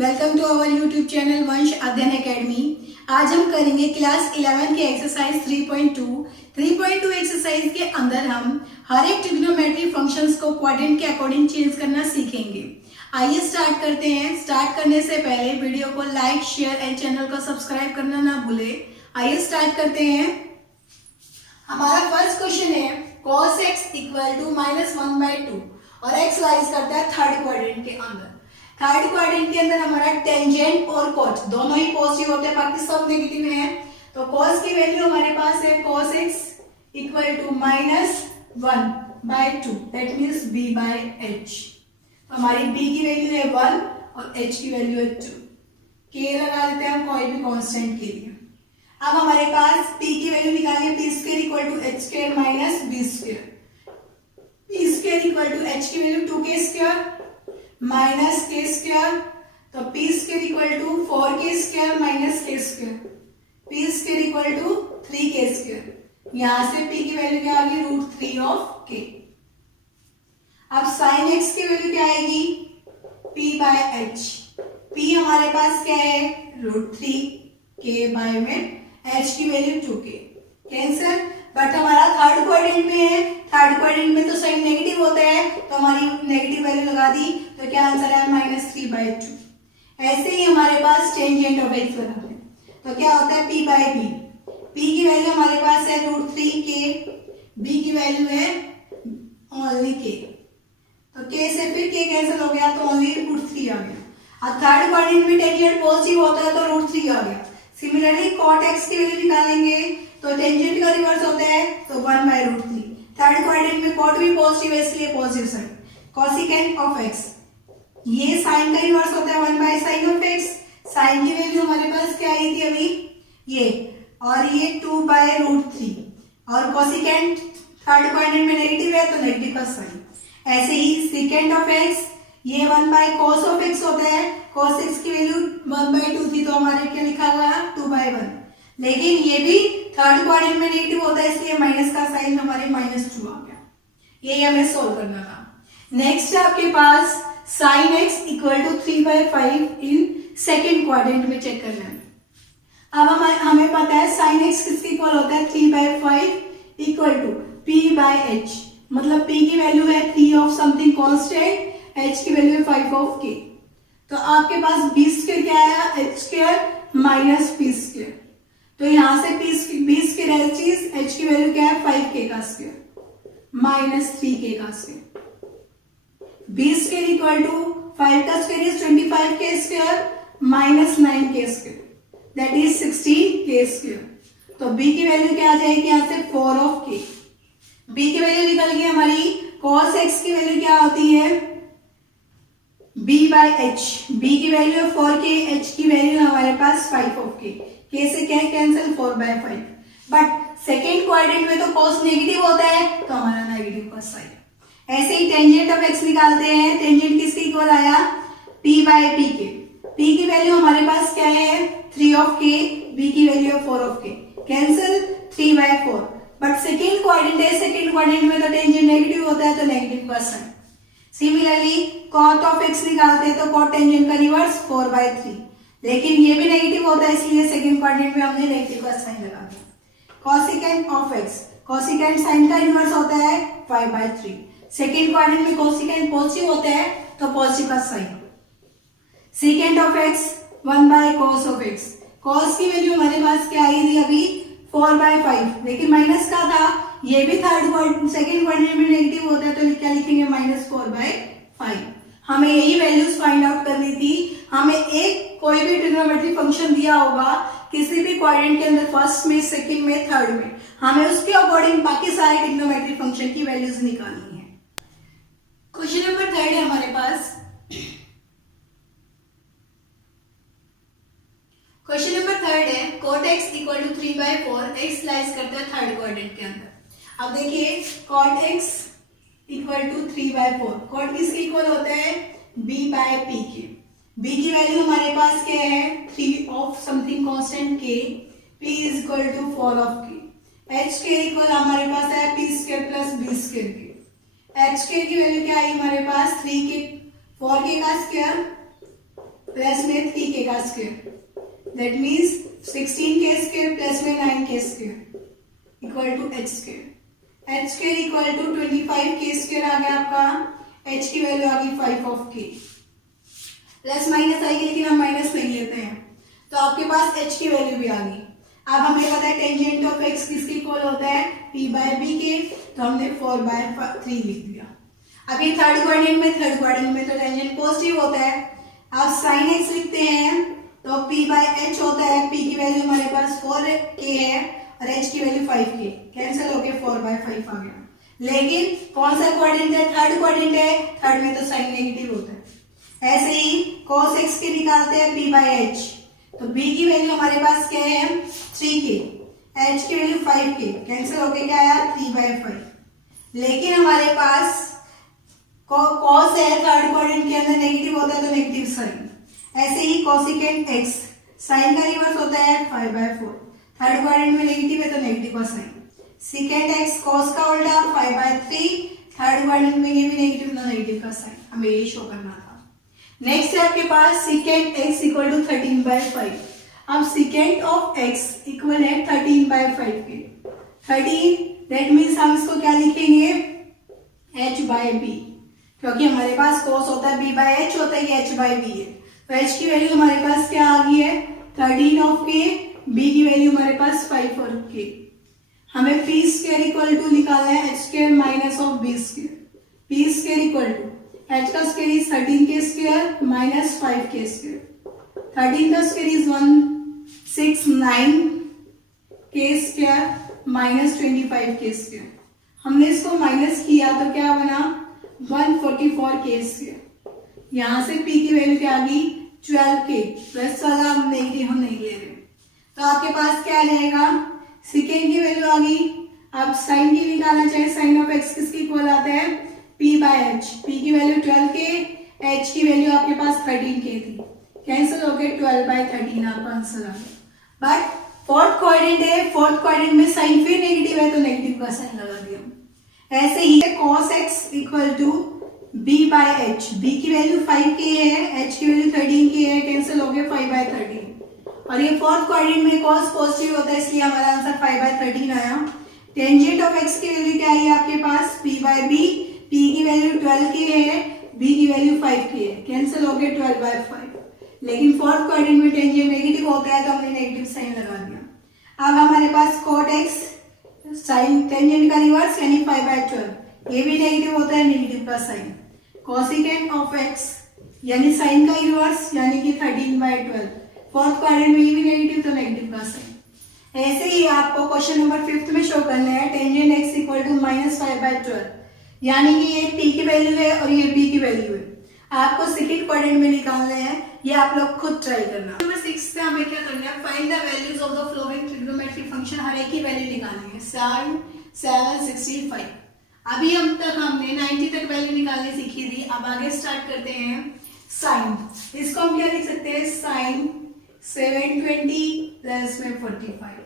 Welcome to our YouTube channel Vansh Adhyayan academy. आज हम करेंगे क्लास 11 के एक्सरसाइज 3.2 एक्सरसाइज के अंदर हम हर एक ट्रिग्नोमेट्री फंक्शंस को क्वाड्रेंट के अकॉर्डिंग चेंज करना सीखेंगे। आइए स्टार्ट करते हैं। स्टार्ट करने से पहले वीडियो को लाइक, शेयर एंड चैनल को सब्सक्राइब करना ना भूले। आइए स्टार्ट करते हैं। हमारा फर्स्ट क्वेश्चन है cos x इक्वल टू -1/2 और x लाइज करता है थर्ड क्वाड्रेंट के अंदर। थर्ड क्वाड्रेंट के अंदर हमारा टेंजेंट और कोट दोनों ही पॉजिटिव होते हैं, बाकी सब नेगेटिव हैं। तो cos की वैल्यू हमारे पास है cos x equal to -1/2 that means b/h। तो हमारी b की वैल्यू है 1 और h की वैल्यू है 2। k लगा देते हैं हम कोई भी कांस्टेंट के लिए। अब हमारे पास p की वैल्यू निकालिए, p square equal to h square minus b square. p square equal to h की value 2k square minus k square, तो p square equal to 4k square minus k square, p square equal to 3k square. यहां से p की value क्या आ गई √3 of k। अब sin x की वैल्यू क्या आएगी p/h। p हमारे पास क्या है √3k बाय में h की वैल्यू 2k कैंसिल। बट हमारा थर्ड क्वाड्रेंट में है, थर्ड क्वाड्रेंट में तो साइन नेगेटिव होता है, तो हमारी नेगेटिव वैल्यू लगा दी, तो क्या आंसर है -3/2। ऐसे ही हमारे पास टेंजेंट ऑफ x लगा दें तो क्या होता है p/b। p की वैल्यू हमारे पास है √3k, b की वैल्यू है ओनली k, तो k से फिर k कैंसिल हो गया तो ओनली √3 आ गया। अब थर्ड क्वाड्रेंट में टेंजेंट पॉजिटिव होता है तो √3 आ गया। सिमिलरली cot x की वैल्यू निकालेंगे तो टेंजेंट का रिवर्स होता है तो 1/√3। थर्ड क्वाड्रेंट में cot भी पॉजिटिव है इसलिए positive sign. Cosecant of x, ये साइन का रिवर्स होता है 1/sin ऑफ x। साइन की वैल्यू हमारे पास क्या आई थी अभी ये, और ये 2/√3। और कोसिकेंट थर्ड क्वाड्रेंट में नेगेटिव है तो नेगेटिव का साइन। ऐसे ही सेकेंड ऑफ x, ये 1/cos ऑफ x होता है। cos x की वैल्यू 1/2 थी तो हमारे क्या लिखा गया 2/1, लेकिन ये भी थर्ड क्वाड्रेंट में नेगेटिव होता है इसलिए माइनस का साइन हमारे -2 आ गया। यही हमें सोल्व करना था। नेक्स्ट है आपके पास sin x equal to 3/5 in second quadrant में चेक करना है। अब हमें पता है sin x किसके इक्वल होता है 3/5 इक्वल टू p/h, मतलब p की वैल्यू है 3 ऑफ समथिंग कांस्टेंट, h की वैल्यू है 5 ऑफ k। तो आपके पास b स्क्वायर क्या आया h square minus p square, तो यहां से b स्क्वायर है चीज, h की वैल्यू क्या है 5k का स्क्वायर माइनस 3k का square. b square equal to 5 का square is 25k square minus 9k square that is 16k square. तो b की वैल्यू क्या आ जाएगी यहां से 4 ऑफ k। b की वैल्यू निकल गई हमारी। cos x की वैल्यू क्या होती है b/h। b की वैल्यू 4k, h की वैल्यू हमारे पास 5 ऑफ k। k से क्या कैंसिल 4/5। बट सेकेंड क्वाड्रेंट में तो cos नेगेटिव होता है तो हमारा नेगेटिव का साइन। ऐसे ही टेंजेंट ऑफ x निकालते हैं। टेंजेंट किसके इक्वल आया p/pk। p की वैल्यू हमारे पास क्या है 3 ऑफ k, b की वैल्यू है 4 of k cancel 3/4। But second quadrant है, सेकेंड क्वाड्रेंट में तो टेंजेंट नेगेटिव होता है तो नेगेटिव का sign. Similarly cot of x निकालते हैं तो cot टेंजेंट का रिवर्स 4/3, लेकिन ये भी नेगेटिव होता है इसलिए सेकेंड क्वाड्रेंट में हमने नेगेटिव का साइन लगा दिया। Cosecant of x, cosecant sine का इनवर्स होता है 5/3। सेकेंड क्वाड्रेंट में कोसिकेंट पॉजिटिव होता है तो पॉजिटिव का sign. Secant of x 1/cos of x। cos की वैल्यू हमारे पास क्या आई थी अभी 4/5, लेकिन माइनस का था, ये भी सेकेंड क्वाड्रेंट में नेगेटिव होता है तो क्या लिखेंगे -4/5। हमें यही वैल्यूज फाइंड आउट करनी थी। हमें एक कोई भी ट्रिग्नोमेट्री फंक्शन दिया होगा किसी भी क्वाड्रेंट के अंदर, फर्स्ट में, सेकंड में, थर्ड में, हमें उसके अकॉर्डिंग बाकी सारे ट्रिग्नोमेट्री फंक्शन की वैल्यूज निकालनी है। क्वेश्चन नंबर 3 है हमारे पास। क्वेश्चन नंबर 3 है cot x equal to 3/4 x lies करता है थर्ड क्वाड्रेंट के अंदर। अब देखिए cot x equal to 3/4, cot किसके इक्वल होता है b/pk। b की वैल्यू हमारे पास क्या है 3 of something constant k, p is equal to 4 of k। h के इक्वल हमारे पास है p square plus b square के। h के की वैल्यू क्या आई हमारे पास 3k 4k का स्क्वायर प्लस में 3k का square, that means 16k square plus में 9k square equal to h square. h square equal to 25k square आ गया आपका, h की वैल्यू आ गई 5 ऑफ k। प्लस माइनस आएगी लेकिन हम माइनस नहीं लेते हैं, तो आपके पास h की वैल्यू भी आ गई। अब हमें पता है टेंजेंट ऑफ x किसके इक्वल होता है, p बाय b के, तो हमने 4/3 लिख दिया। अब ये थर्ड क्वाड्रेंट में तो टेंजेंट पॉजिटिव होता है। आप साइन x लिखते हैं तो p बाय h होता है, p की वैल्यू हमारे पास 4k है और h की वैल्यू 5k, कैंसिल हो गया 4/5 आ गया। लेकिन कौन सा क्वाड्रेंट है, थर्ड क्वाड्रेंट है, थर्ड में तो साइन नेगेटिव होता है। ऐसे ही cos x के निकालते हैं p बाय h, तो b की वैल्यू हमारे पास क्या है 3k, h की वैल्यू 5k, कैंसिल होके क्या आया 3/5। लेकिन हमारे पास cos है, थर्ड क्वाड्रेंट के अंदर नेगेटिव होता है तो नेगेटिव साइन। ऐसे ही कोसिकेंट x, साइन का रिवर्स होता है 5/4, थर्ड क्वाड्रेंट में नेगेटिव है तो नेगेटिव का साइन। सेकेंड x cos का उल्टा 5/3, थर्ड क्वाड्रेंट में ये भी नेगेटिव तो नेगेटिव का साइन, हमें ये शो करना था। नेक्स्ट है आपके पास सेकेंड x इक्वल टू 13/5। अब सेकेंड ऑफ x इक्वल है 13/5 के, 13 दैट मीन्स हम इसको क्या लिखेंगे h बाय b, क्योंकि हमारे पास cos होता है b बाय h होता है, ये h बाय b है, तो h की वैल्यू हमारे पास क्या आ गई है 13 ऑफ k, b की वैल्यू हमारे पास 5 और k। हमें p स्क्वायर इक्वल टू निकालना है h square minus of b square, p square equal to h का square is 13k square minus 5k square, 13 का square is 169 k square minus 25k square. हमने इसको minus किया तो क्या बना 144k स्क्वायर। यहाँ से p की वैल्यू क्या आ गई 12k, प्लस वाला हम नेगेटिव हम नहीं ले रहे, तो आपके पास क्या आ जाएगा सेकेंड की वैल्यू आ गई। अब साइन की निकालना चाहिए, साइन ऑफ x किसके इक्वल आता है p बाय h, p की वैल्यू 12k, h की वैल्यू आपके पास 13k थी, कैंसिल हो गए 12/13 आपका आंसर आ गया। बट फोर्थ क्वाड्रेंट है, फोर्थ क्वाड्रेंट में साइन फिर नेगेटिव है तो नेगेटिव का साइन लगा दिया। ऐसे ही cos x equal to b by h, b की वैल्यू 5k है, h की वैल्यू 13k है, कैंसिल हो गए 5/13। और ये फोर्थ क्वाड्रेंट में cos पॉजिटिव होता है इसलिए हमारा आंसर 5/13 आया। टेंजेंट ऑफ x की वैल्यू क्या है आपके पास p बाय b, p की वैल्यू 12k है, b की वैल्यू 5k है, कैंसिल हो गए 12/5। लेकिन फोर्थ क्वाड्रेंट में टेंजेंट नेगेटिव होता है तो हमने नेगेटिव साइन लगा दिया। अब हमारे पास cot x, साइन टेंजेंट का रिवर्स यानी 5/12, ये भी नेगेटिव होता है, नेगेटिव का साइन। कोसिकेंट ऑफ x यानी साइन का रिवर्स यानी कि 13/12, फोर्थ क्वाड्रेंट में ये भी नेगेटिव तो नेगेटिव का साइन। ऐसे ही आपको क्वेश्चन नंबर 5 में शो करना है टेंजेंट x इक्वल टू -5/12, यानी कि ये p की वैल्यू है और ये b की वैल्यू है। आपको सेकंड क्वाड्रेंट में निकालना है, ये आप लोग खुद ट्राई करना। नंबर 6 से हमें क्या करना है, find the values of the following trigonometric function, हर एक की वैल्यू निकालनी है। sin 7 65, अभी हम तक हमने 90 तक वैल्यू निकालनी सीखी थी। अब आगे स्टार्ट करते हैं साइन, इसको हम क्या लिख सकते हैं sin 720 प्लस में 45।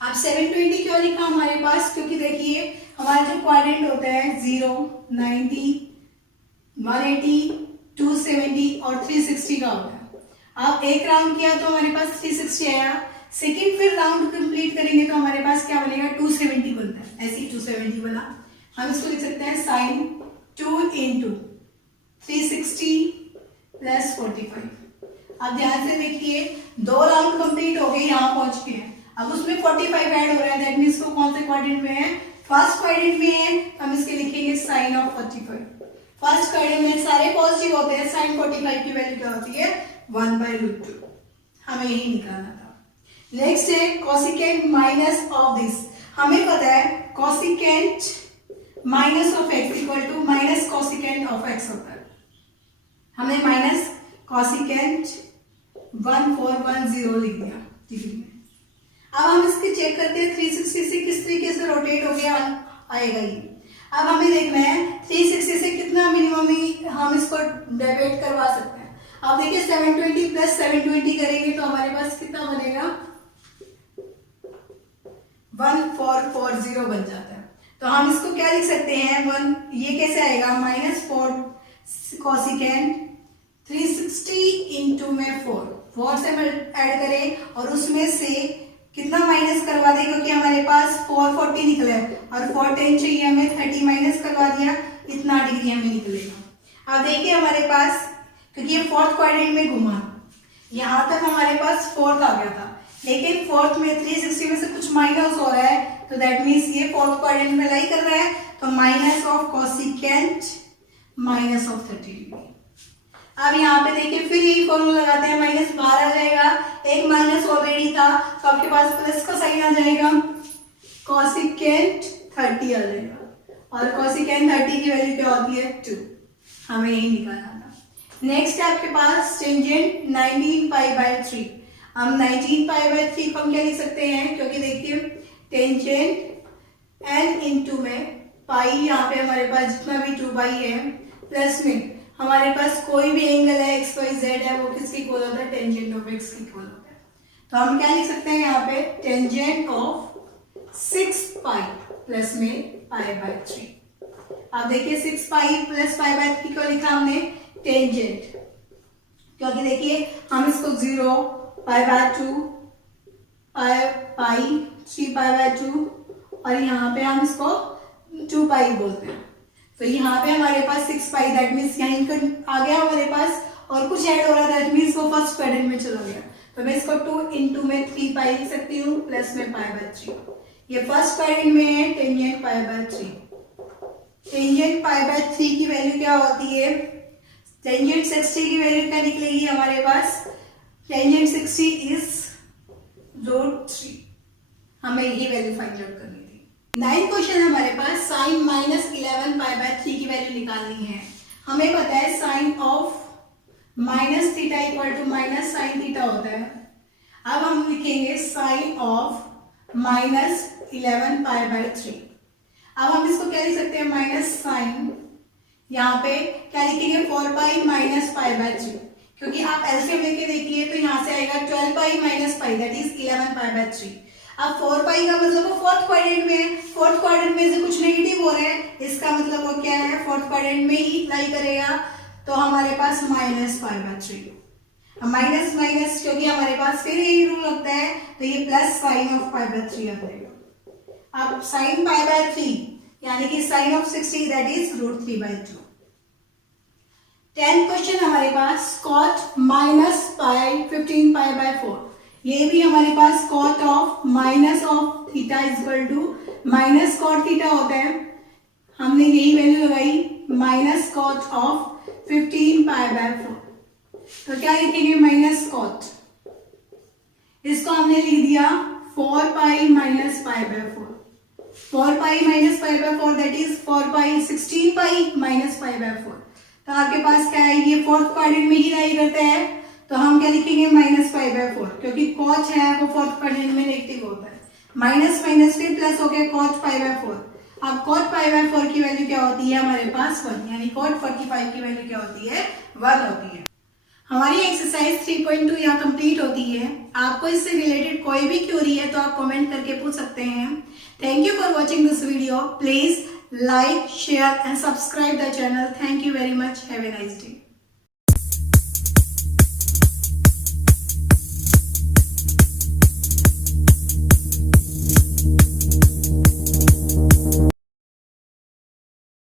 अब 720 क्यों लिखा हमारे पास, क्योंकि देखिए हमारा जो क्वाड्रेंट होता है 0, 90, 180, 270 और 360 का होता है। अब एक राउंड किया तो हमारे पास 360 आया, सेकेंड फिर राउंड कंप्लीट करेंगे तो हमारे पास क्या बनेगा 270 बनता है, ऐसे ही 270 बना। हम इसको लिख सकते हैं sin 2 into 360 प्लस 45। अब ध्यान से देखिए 2 राउंड कंप्लीट हो गए, यहाँ पहुंच गए हैं, अब उसमें 45 ऐड हो रहा है, दैट मीन्स को कौन से क्वाड्रेंट में है, फर्स्ट क्वाड्रेंट में है, हम इसके लिखेंगे साइन ऑफ 45। फर्स्ट क्वाड्रेंट में सारे पॉजिटिव होते हैं, साइन 45 की वैल्यू क्या होती है 1/√2, हमें यही निकालना था। नेक्स्ट है कोसिकेंट माइनस ऑफ दिस, हमें पता है cosecant minus of x equal to minus cosecant of x होता है, हमने माइनस कोसिकेंट 1410 लिख दिया डिग्री में। अब हम इसके चेक करते हैं 360 से किस तरीके से रोटेट हो गया आएगा ये। अब हमें देखना है 360 से कितना मिनिमम हम इसको डेविएट करवा सकते हैं। अब देखिए 720 प्लस 720 करेंगे तो हमारे पास कितना बनेगा 1440 बन जाता है। तो हम इसको क्या लिख सकते हैं 1, ये कैसे आएगा -4 कोसिकेंट 360 इंटू में 4 से ऐड करें और उसमें से कितना माइनस करवा दें, क्योंकि हमारे पास 440 निकला है और 410 चाहिए हमें, 30 माइनस करवा दिया, इतना डिग्री हमें निकलेगा। अब देखिए हमारे पास, क्योंकि ये फोर्थ क्वाड्रेंट में घुमा, यहाँ तक हमारे पास फोर्थ आ गया था, लेकिन फोर्थ में 360 में से कुछ माइनस हो रहा है, तो दैट मीन्स ये फोर्थ क्वाड्रेंट में लाई कर रहा है, तो minus of cosecant minus of 30 degree. अब यहाँ पे देखिए फिर यही फॉर्मूला लगाते हैं, माइनस बाहर आ जाएगा, एक माइनस ऑलरेडी था तो आपके पास प्लस का साइन आ जाएगा, कोसिकेंट 30 आ जाएगा और कोसिकेंट 30 की वैल्यू क्या होती है 2, हमें यही निकालना था। नेक्स्ट है आपके पास टेंजेंट 19 पाई बाय 3। हम 19 पाई बाय 3 को हम क्या लिख सकते हैं, क्योंकि देखिए टेंजेंट n इंटू में पाई, यहाँ पे हमारे पास जितना भी 2 पाई है, प्लस में हमारे पास कोई भी एंगल है एक्स वाई जेड है, वो किसके इक्वल होता है, टेंजेंट ऑफ एक्स के इक्वल होता है। तो हम क्या लिख सकते हैं यहाँ पे, टेंजेंट ऑफ 6 पाई प्लस में पाई बाय 3। अब देखिए 6 पाई प्लस पाई बाय 3 को लिखा हमने टेंजेंट, क्योंकि देखिए हम इसको 0 pi by 2 pi 3 pi by 2 और यहाँ पे हम इसको 2 पाई बोलते हैं, तो यहाँ पे हमारे पास 6 पाई, दैट मीन्स यहाँ इनका आ गया हमारे पास और कुछ ऐड हो रहा है, दैट मीन्स वो फर्स्ट क्वाड्रेंट में चला गया, तो मैं इसको 2 इंटू में 3 पाई लिख सकती हूँ प्लस में पाई बाय 3। ये फर्स्ट क्वाड्रेंट में है tangent pi by 3। Tangent pi by 3 की वैल्यू क्या होती है, टेंजेंट 60 की वैल्यू क्या निकलेगी हमारे पास, टेंजेंट 60 इज √3, हमें यही वैल्यू फाइंड आउट करनी थी। 9th क्वेश्चन हमारे पास साइन माइनस 11 पाई बाय 3 की वैल्यू निकालनी है। हमें पता है sine of minus theta equal to minus sine theta होता है। अब हम लिखेंगे sine of minus 11 pi by 3। अब हम इसको क्या लिख सकते हैं, माइनस साइन, यहाँ पे क्या लिखेंगे 4 पाई माइनस पाई बाय 3, क्योंकि आप एलसीएम लेके देखिए तो यहाँ से आएगा 12 pi minus pi, that is 11 pi by 3। अब 4 पाई का मतलब वो फोर्थ क्वाड्रेंट में है, फोर्थ क्वाड्रेंट में से कुछ नेगेटिव हो रहा है, इसका मतलब वो क्या है, फोर्थ क्वाड्रेंट में ही लाई करेगा, तो हमारे पास माइनस पाई बाय 3। अब माइनस माइनस, क्योंकि हमारे पास फिर यही रूल लगता है, तो ये plus sine of pi by 3 आ जाएगा। अब साइन पाई बाय 3 यानी कि sine of 60, that is √3 by 2। 10th question हमारे पास cot minus pi 15 pi by 4। ये भी हमारे पास cot of minus of theta is equal to minus cot theta होता है, हमने यही वैल्यू लगाई minus cot of 15 pi by 4। तो क्या लिखेंगे, माइनस कॉट, इसको हमने लिख दिया 4 pi minus pi by 4। 4 pi minus pi by 4 that is 4 pi 16 pi minus pi by 4। तो आपके पास क्या है, ये फोर्थ क्वाड्रेंट में ही लाई करते हैं, तो हम क्या लिखेंगे माइनस पाई बाय 4, क्योंकि कॉट है वो फोर्थ क्वाड्रेंट में नेगेटिव होता है, माइनस माइनस फिर प्लस हो गया कॉट पाई बाय 4। अब कॉट पाई बाय 4 की वैल्यू क्या होती है हमारे पास 1, यानी कॉट 45 की वैल्यू क्या होती है 1 होती है। हमारी एक्सरसाइज 3.2 यहाँ कंप्लीट होती है। आपको इससे रिलेटेड कोई भी क्वेरी है तो आप कमेंट करके पूछ सकते हैं। Thank you for watching this video. Please like, share and subscribe the channel. Thank you very much. Have a nice day.